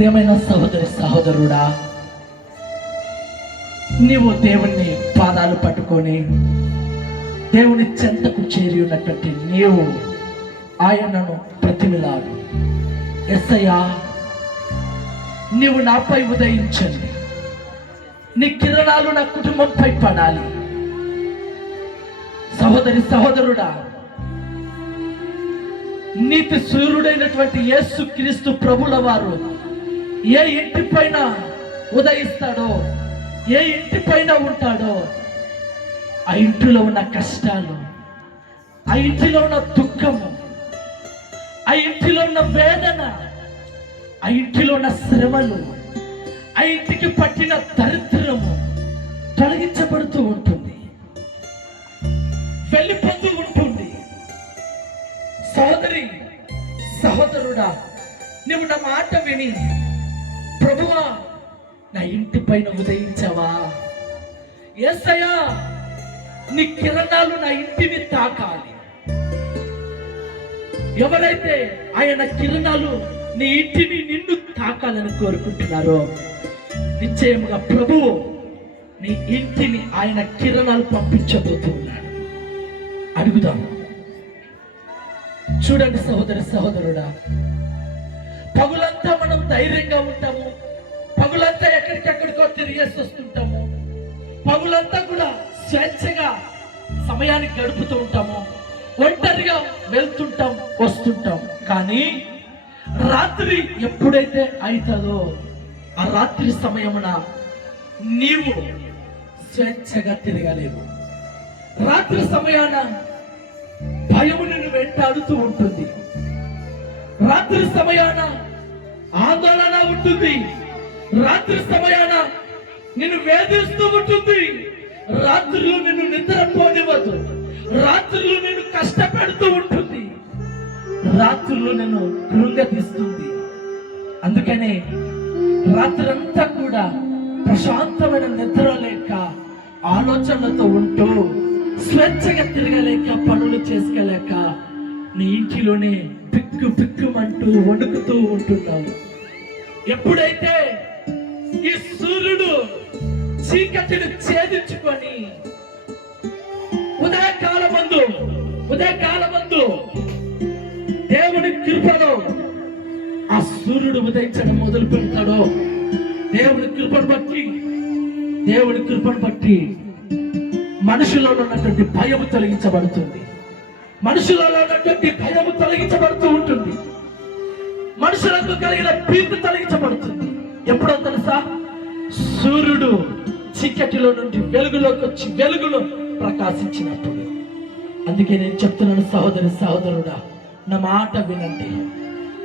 ప్రియమైన సహోదరి సహోదరుడా, నీవు దేవుని పాదాలు పట్టుకొని దేవుని చెంతకు చేరి ఉన్నటువంటి నీవు ఆయనను ప్రతిమిలాడు. యేసయ్యా, నీవు నాపై ఉదయించండి, నీ కిరణాలు నా కుటుంబంపై పడాలి. సహోదరి సహోదరుడా, నీతి సూర్యుడైనటువంటి యేసు క్రీస్తు ప్రభుల వారు ఏ ఇంటి పైన ఉదయిస్తాడో, ఏ ఇంటి పైన ఉంటాడో, ఆ ఇంటిలో ఉన్న కష్టాలు, ఆ ఇంటిలో ఉన్న దుఃఖము, ఆ ఇంటిలో ఉన్న వేదన, ఆ ఇంటిలో ఉన్న శ్రమలు, ఆ ఇంటికి పట్టిన దరిద్రము తొలగించబడుతూ ఉంటుంది, వెళ్ళిపోతూ ఉంటుంది. సహోదరి సహోదరుడా, నువ్వు నా మాట విని, ప్రభువా నా ఇంటి పైన ఉదయించవా, యేసయ్యా నీ కిరణాలు నా ఇంటిని తాకాలి. ఎవరైతే ఆయన కిరణాలు నీ ఇంటిని నిన్ను తాకాలని కోరుకుంటున్నారో, నిశ్చయముగా ప్రభువు నీ ఇంటిని ఆయన కిరణాలు పంపించబోతున్నాడు. అడుగుదాం. చూడండి సహోదరి సహోదరుడా, పగులంతా మనం ధైర్యంగా ఉంటాము, పగులంతా ఎక్కడికెక్కడికో తిరిగేసి వస్తుంటాము, పగులంతా కూడా స్వేచ్ఛగా సమయాన్ని గడుపుతూ ఉంటాము, ఒంటరిగా వెళ్తుంటాం వస్తుంటాం. కానీ రాత్రి ఎప్పుడైతే అవుతుందో ఆ రాత్రి సమయమున నీవు స్వేచ్ఛగా తిరగలేవు. రాత్రి సమయాన భయము నిన్ను వెంటాడుతూ ఉంటుంది, రాత్రి సమయాన ఆందోళన ఉంటుంది, రాత్రి సమయాన నిన్ను వేధిస్తూ ఉంటుంది, రాత్రులు నిన్ను నిద్రపోనివ్వదు, రాత్రులు నిన్ను కష్టపెడుతూ ఉంటుంది, రాత్రులు నిన్ను కృంగతీస్తుంది. అందుకనే రాత్రంతా కూడా ప్రశాంతమైన నిద్ర లేక ఆలోచనలతో ఉంటూ స్వేచ్ఛగా తిరగలేక పనులు చేసుకోలేక నీ ఇంటిలోనే పిక్కు పిక్కుమంటూ వణుకుతూ ఉంటున్నావు. ఎప్పుడైతే ఈ సూర్యుడు చీకటిని ఛేదించుకొని ఉదయకాలమందు దేవుని కృపలో ఆ సూర్యుడు ఉదయించడం మొదలు పెడతాడో, దేవుని కృపను బట్టి మనుషులలో ఉన్నటువంటి భయము తొలగించబడుతుంది, మనుషులలో ఉన్నటువంటి భయము తొలగించబడుతూ ఉంటుంది, మనుషులకు కలిగిన భీతి తొలగించబడుతుంది. ఎప్పుడో తెలుసా? సూర్యుడు చీకటిలో నుండి వెలుగులోకి వచ్చి వెలుగులో ప్రకాశించినప్పుడు. అందుకే నేను చెప్తున్నాను, సహోదరి సహోదరుడా, నా మాట వినండి,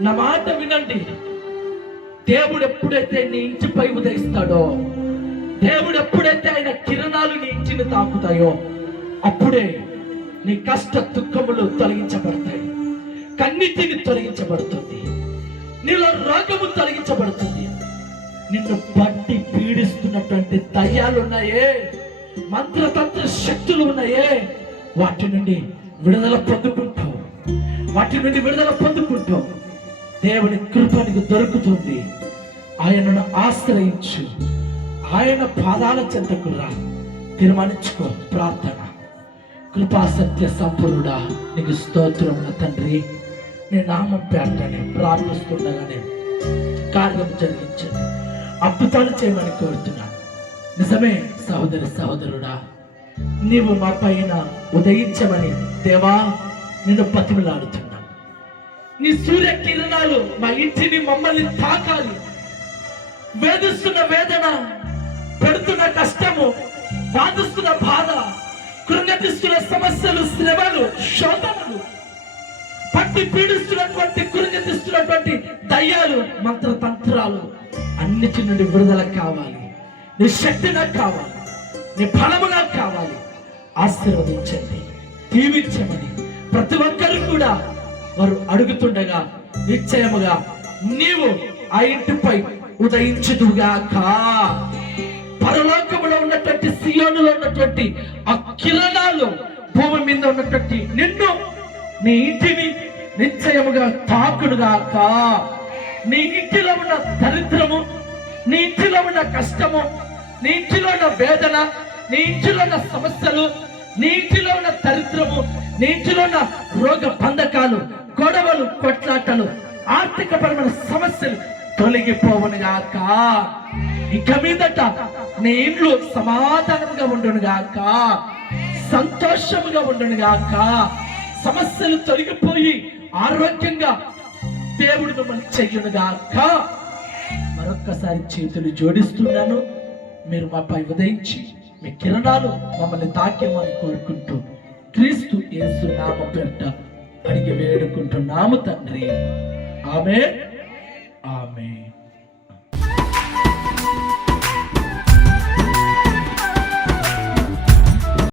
నా మాట వినండి. దేవుడు ఎప్పుడైతే నీ ఇంటిపై ఉదయిస్తాడో, దేవుడు ఎప్పుడైతే ఆయన కిరణాలు నీ ఇంటిని తాకుతాయో, అప్పుడే నీ కష్ట దుఃఖములు తొలగించబడతాయి, కన్నీటిని తొలగించబడుతుంది, నీలో రోగము తొలగించబడుతుంది. నిన్ను బట్టి పీడిస్తున్నటువంటి దయ్యాలు ఉన్నాయే, మంత్రతంత్ర శక్తులు ఉన్నాయే, వాటి నుండి విడుదల పొందుకుంటావు. దేవుని కృప నీకు దొరుకుతుంది. ఆయనను ఆశ్రయించు, ఆయన పాదాల చెంతకు రా, తీర్మానించుకో. ప్రార్థన. కృపా సత్య సంపూర్ణుడా, నీకు స్తోత్రములు తండ్రి. నీ నామం పేరటనే ప్రార్థిస్తుండగానే కార్యం జరిగించండి, అద్భుతాలు చేయమని కోరుతున్నాను. నిజమే సహోదరి సహోదరుడా, నీవు మా పైన ఉదయించమని దేవా నిన్ను బతిమలాడుతున్నాను. నీ సూర్య కిరణాలు మా ఇంటిని మమ్మల్ని తాకాలి. వేధిస్తున్న వేదన, పెడుతున్న కష్టము, బాధిస్తున్న బాధ, కృంగతిస్తున్న సమస్యలు, శ్రమలు, శోధనలు, పట్టి పీడిస్తున్నటువంటి కృంగతిస్తున్నటువంటి దయ్యాలు, మంత్రతంత్రాలు అన్నిటి నుండి విడుదల కావాలి. నీ శక్తి నాకు కావాలి, నీ బలము నాకు కావాలి. ఆశీర్వదించండి, దీవించమని ప్రతి ఒక్కరు కూడా వారు అడుగుతుండగా నిశ్చయముగా నీవు ఆ ఇంటిపై ఉదయించుదుగాక. పరలోకములో ఉన్నటువంటి సియోనులో ఉన్నటువంటి ఆ కిరణాలు భూమి మీద ఉన్నటువంటి నిన్ను, నీ ఇంటిని నిశ్చయముగా తాకుడుగాక. నీ ఇంటిలో ఉన్న దరిద్రము, నీ ఇంటిలో ఉన్న కష్టము, నీ ఇంటిలో ఉన్న వేదన, నీ ఇంటిలో ఉన్న సమస్యలు, నీ ఇంటిలో ఉన్న దరిద్రము, నీ ఇంటిలో ఉన్న రోగ బంధకాలు, గొడవలు, కొట్లాటలు, ఆర్థికపరమైన సమస్యలు తొలగిపోవునుగాక. ఇక మీదట నీ ఇండ్లు సమాధానంగా ఉండునుగాక, సంతోషముగా ఉండునుగాక. సమస్యలు తొలగిపోయి ఆరోగ్యంగా దేవుడు మిమ్మల్ని చెయ్యునుగాక. మరొక్కసారి చేతులు జోడిస్తున్నాను. మీరు మాపై ఉదయించి మీ కిరణాలు మమ్మల్ని తాకేమని కోరుకుంటూ క్రీస్తు యేసు నామ పేరిట అడిగి వేడుకుంటున్నాము తండ్రి. ఆమేన్.